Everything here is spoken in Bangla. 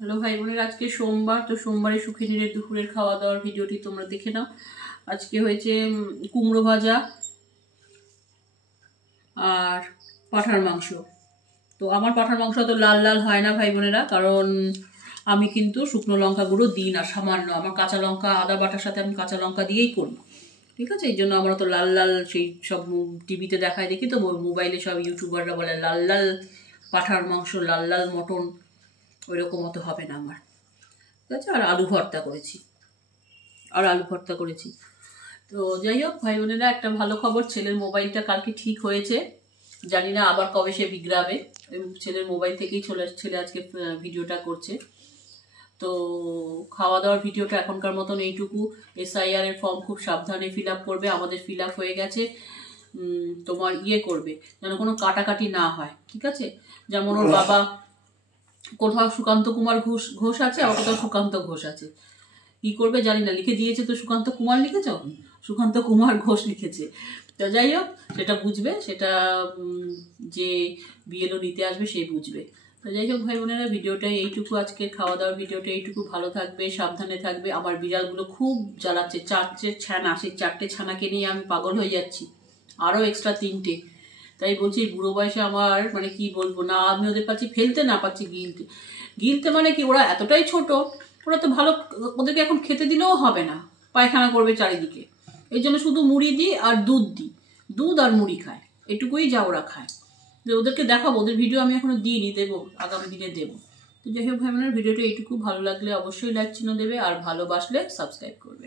হ্যালো ভাই বোনের, আজকে সোমবার, তো সোমবারে সুখে নিরে দুপুরের খাওয়া দাওয়ার ভিডিওটি তোমরা দেখে নাও। আজকে হয়েছে কুমড়ো ভাজা আর পাঁঠার মাংস। তো আমার পাঁঠার মাংস তো লাল লাল হয় না ভাই বোনেরা, কারণ আমি কিন্তু শুকনো লঙ্কা গুঁড়ো দিই না, সামান্য আমার কাঁচা লঙ্কা আদা বাটার সাথে আমি কাঁচা লঙ্কা দিয়েই করবো, ঠিক আছে? এই জন্য আমরা তো লাল লাল সেই সব টিভিতে দেখায় দেখি, তো মোবাইলে সব ইউটিউবাররা বলে লাল লাল পাঁঠার মাংস, লাল লাল মটন, ওই রকম অত হবে না আমার, ঠিক আছে? আর আলু ভর্তা করেছি। তো যাই হোক ভাই বোনেরা, একটা ভালো খবর, ছেলের মোবাইলটা কালকে ঠিক হয়েছে। জানি না আবার কবে সে বিগড়াবে। ছেলের মোবাইল থেকেই ছেলে আজকে ভিডিওটা করছে। তো খাওয়া দাওয়ার ভিডিওটা এখনকার মতন এইটুকু। SIR এর ফর্ম খুব সাবধানে ফিল আপ করবে, আমাদের ফিল আপ হয়ে গেছে। তোমার করবে যেন কোনো কাটাকাটি না হয়, ঠিক আছে? যেমন ওর বাবা কোথাও সুকান্ত কুমার ঘোষ আছে, আবার কোথাও সুকান্ত ঘোষ আছে। কি করবে জানি না, লিখে দিয়েছে তো সুকান্ত কুমার লিখেছ, সুকান্ত কুমার ঘোষ লিখেছে। তো যাই হোক, সেটা বুঝবে, সেটা যে BLO নিতে আসবে সেই বুঝবে। তো যাই হোক ভাই বোনেরা, ভিডিওটা এইটুকু, আজকে খাওয়া দাওয়ার ভিডিওটা এইটুকু। ভালো থাকবে, সাবধানে থাকবে। আমার বিড়ালগুলো খুব জ্বালাচ্ছে, 4টে ছানা, সেই 4টে ছানাকে নিয়ে আমি পাগল হয়ে যাচ্ছি, আরও এক্সট্রা 3টে। তাই বলছি, বুড়ো বয়সে আমার মানে কি বলবো না, আমি ওদের পাচ্ছি ফেলতে, না পাচ্ছি গিলতে মানে কি, ওরা এতটাই ছোট, ওরা তো ভালো, ওদেরকে এখন খেতে দিলেও হবে না, পায়খানা করবে চারিদিকে। এই জন্য শুধু মুড়ি দিই আর দুধ দিই, দুধ আর মুড়ি খায়, এটুকুই যা ওরা খায়। যে ওদেরকে দেখাবো, ওদের ভিডিও আমি এখনো দিইনি, দেবো, আগামী দিনে দেবো। তো যাই হোক ভাই বোনের, ভিডিওটা এইটুকু। ভালো লাগলে অবশ্যই লাইক চিহ্ন দেবে, আর ভালোবাসলে সাবস্ক্রাইব করবে।